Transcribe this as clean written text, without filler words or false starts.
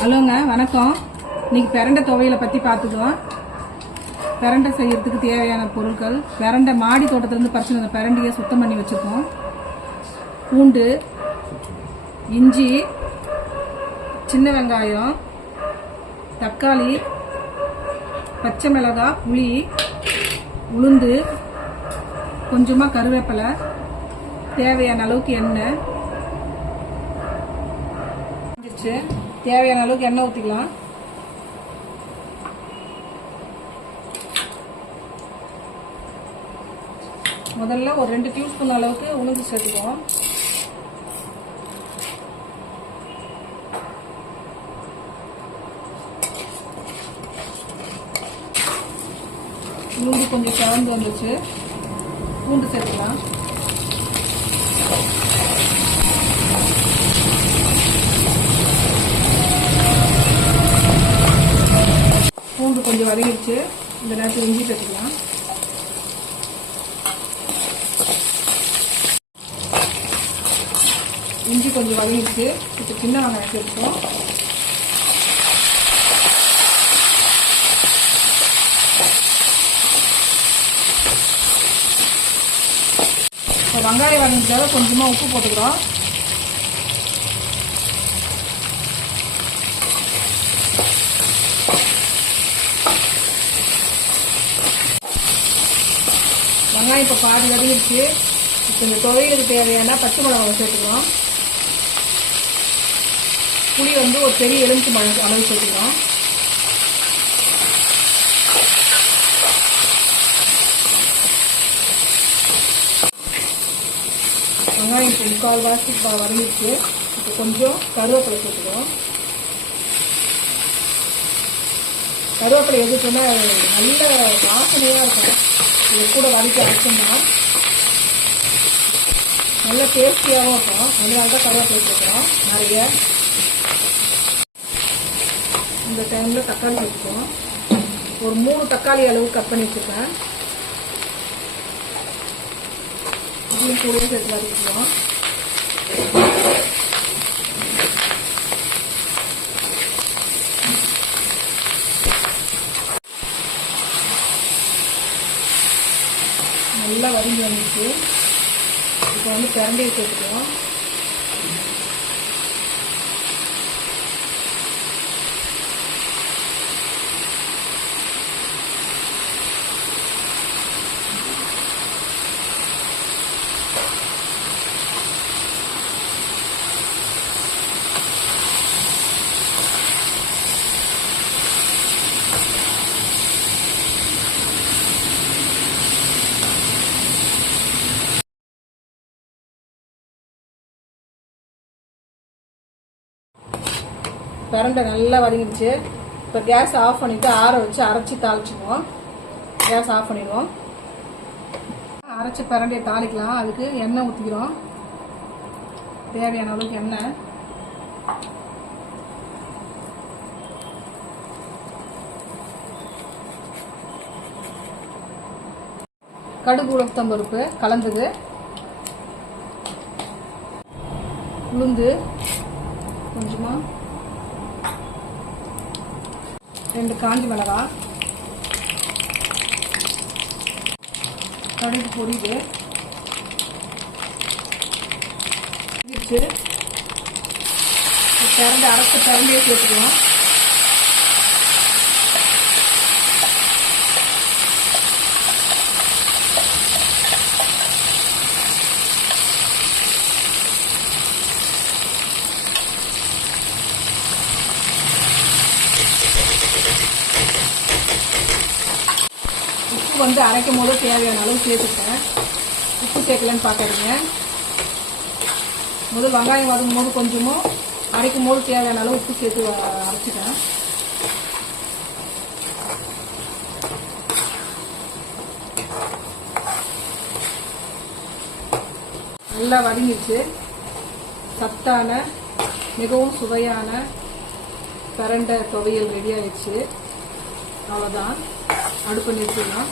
ஹலோங்க, வணக்கம். இன்னைக்கு பிரண்டை துவையலை பற்றி பார்த்துக்குவோம். பிரண்டை செய்யறதுக்கு தேவையான பொருட்கள்: பிரண்டை மாடி தோட்டத்திலேருந்து பறிச்சு அந்த பிரண்டையை சுத்தம் பண்ணி வச்சுருக்கோம். பூண்டு, இஞ்சி, சின்ன வெங்காயம், தக்காளி, பச்சை மிளகாய், புளி, உளுந்து, கொஞ்சமாக கருவேப்பிலை, தேவையான அளவுக்கு எண்ணெய். தேவையான அளவுக்கு எண்ணெய் ஊற்றிக்கலாம். முதல்ல ஒரு 2 டீஸ்பூன் அளவுக்கு உளுந்து சேர்த்துக்குவோம். உளுந்து கொஞ்சம் கலந்து வந்துச்சு. பூண்டு சேர்த்துக்கலாம். பூண்டு கொஞ்சம் வதங்கிடுச்சு. இந்த நேரத்தில் இஞ்சி சேர்த்துக்கலாம். இஞ்சி கொஞ்சம் வதங்கிடுச்சு. இப்போ சின்ன வெங்காயம் சேர்த்துப்போம். இப்போ வெங்காயம் வதங்கிட்டால கொஞ்சமாக உப்பு போட்டுக்கிறோம். வெங்காயம் இப்போ பாதி வதங்கிடுச்சு. இப்போ இந்த துவையலுக்கு தேவையான பச்சை மிளகாய் சேர்த்துக்கிறோம். புளி ஒரு பெரிய எலுமிச்சை பழம் அளவு சேர்த்துக்கிறோம். வெங்காயம் இப்போ 3/4 வதங்கிடுச்சு. இப்போ கொஞ்சம் கருவேப்பிலை சேர்த்துக்கிறோம். கருவேப்பிலை எதுக்குன்னா நல்ல வாசனையாக இருக்கும். இது கூட வதக்கி அரைச்சோம்னா நல்ல டேஸ்டியாகவும் இருக்கும். அதனால தான் கருவேப்பிலை சேர்க்குறோம் நிறைய. இந்த டைமில் தக்காளி சேர்த்துக்குவோம். ஒரு 3 தக்காளி அளவு கட் பண்ணி வச்சுருக்கேன். இதையும் கூட சேர்த்து வதக்கிக்குவோம். நல்லா வதங்கி வந்துச்சு. இப்போ பிரண்டையை சேர்த்துக்குவோம். பிரண்டை நல்லா வதங்கிடுச்சு. இப்போ கேஸ் ஆஃப் பண்ணிட்டு ஆற வச்சு அரைச்சி தாளிச்சுக்குவோம். கேஸ் ஆஃப் பண்ணிடுவோம். அரைச்சி பிரண்டையை தாளிக்கலாம். அதுக்கு எண்ணெய் ஊற்றிக்கிறோம். தேவையான அளவுக்கு எண்ணெய். கடுகு, உளுத்தம் பருப்பு கலந்தது, உளுந்து கொஞ்சமா, 2 காஞ்சி மிளகாய், கடுகு பொரியுது. பிரண்டை அரைச்சி பிரண்டையை சேர்த்துக்குவோம். உப்பு அரைக்கும் போது தேவையான அளவு சேர்த்துட்டேன். உப்பு சேர்க்கலன்னு பார்க்காதீங்க. முதல் வெங்காயம் வதங்கும் போது கொஞ்சமும், அரைக்கும் போது தேவையான அளவு உப்பு சேர்த்து அரைச்சிட்டேன். நல்லா வதங்கிடுச்சு. சத்தான மிகவும் சுவையான பிரண்டை துவையல் ரெடி ஆயிடுச்சு. அவ்வளோதான். அடுப்பு நிறுத்திடலாம்.